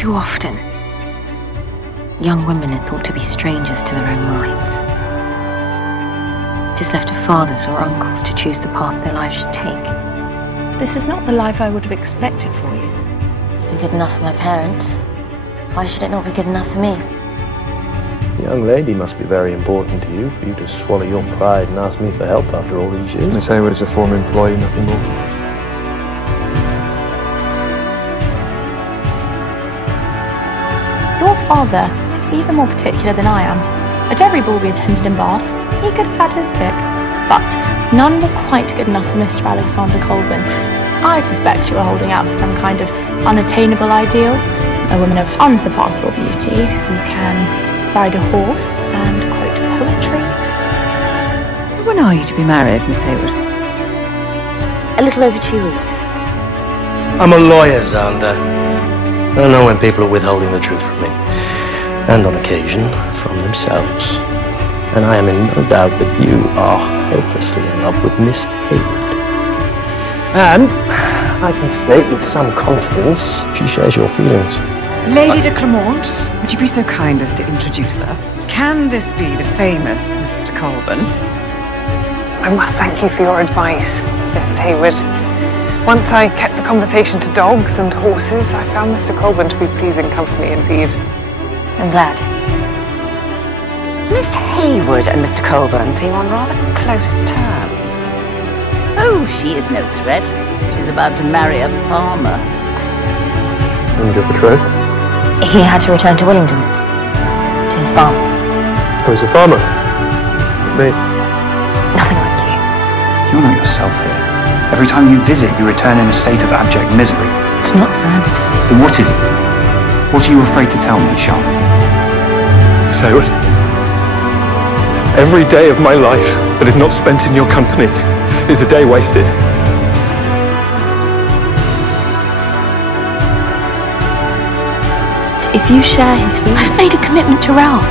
Too often, young women are thought to be strangers to their own minds. Just left to fathers or uncles to choose the path their lives should take. This is not the life I would have expected for you. It's been good enough for my parents. Why should it not be good enough for me? The young lady must be very important to you for you to swallow your pride and ask me for help after all these years. Miss Hayward is a former employee, nothing more. Your father is even more particular than I am. At every ball we attended in Bath, he could have had his pick. But none were quite good enough for Mr. Alexander Colbourne. I suspect you are holding out for some kind of unattainable ideal. A woman of unsurpassable beauty who can ride a horse and quote poetry. When are you to be married, Miss Hayward? A little over 2 weeks. I'm a lawyer, Xander. I know when people are withholding the truth from me, and on occasion, from themselves. And I am in no doubt that you are hopelessly in love with Miss Hayward. And I can state with some confidence she shares your feelings. Lady de Clermont, would you be so kind as to introduce us? Can this be the famous Mr. Colbourne? I must thank you for your advice, Mrs. Hayward. Once I kept the conversation to dogs and horses, I found Mr. Colbourne to be pleasing company indeed. I'm glad. Miss Hayward and Mr. Colbourne seem on rather close terms. Oh, she is no threat. She's about to marry a farmer. And you're betrothed? He had to return to Willingdon, to his farm. Oh, he's a farmer. Me. Nothing like you. You're not yourself here. Every time you visit, you return in a state of abject misery. It's not Sanditon. Then what is it? What are you afraid to tell me, Charlotte? Miss Hayward, every day of my life that is not spent in your company is a day wasted. If you share his feelings... I've made a commitment to Ralph,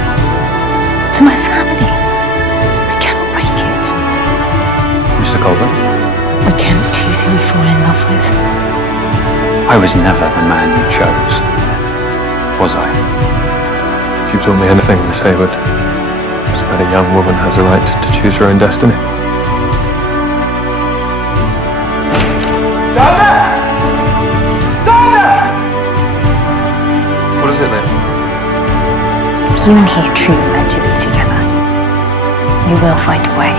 to my family. I cannot break it. Mr. Colbourne? We can't choose who we fall in love with. I was never the man you chose, was I? If you've taught me anything, Miss Hayward, it's that a young woman has a right to choose her own destiny. Xander! Xander! What is it then? If you and he are truly meant to be together, you will find a way.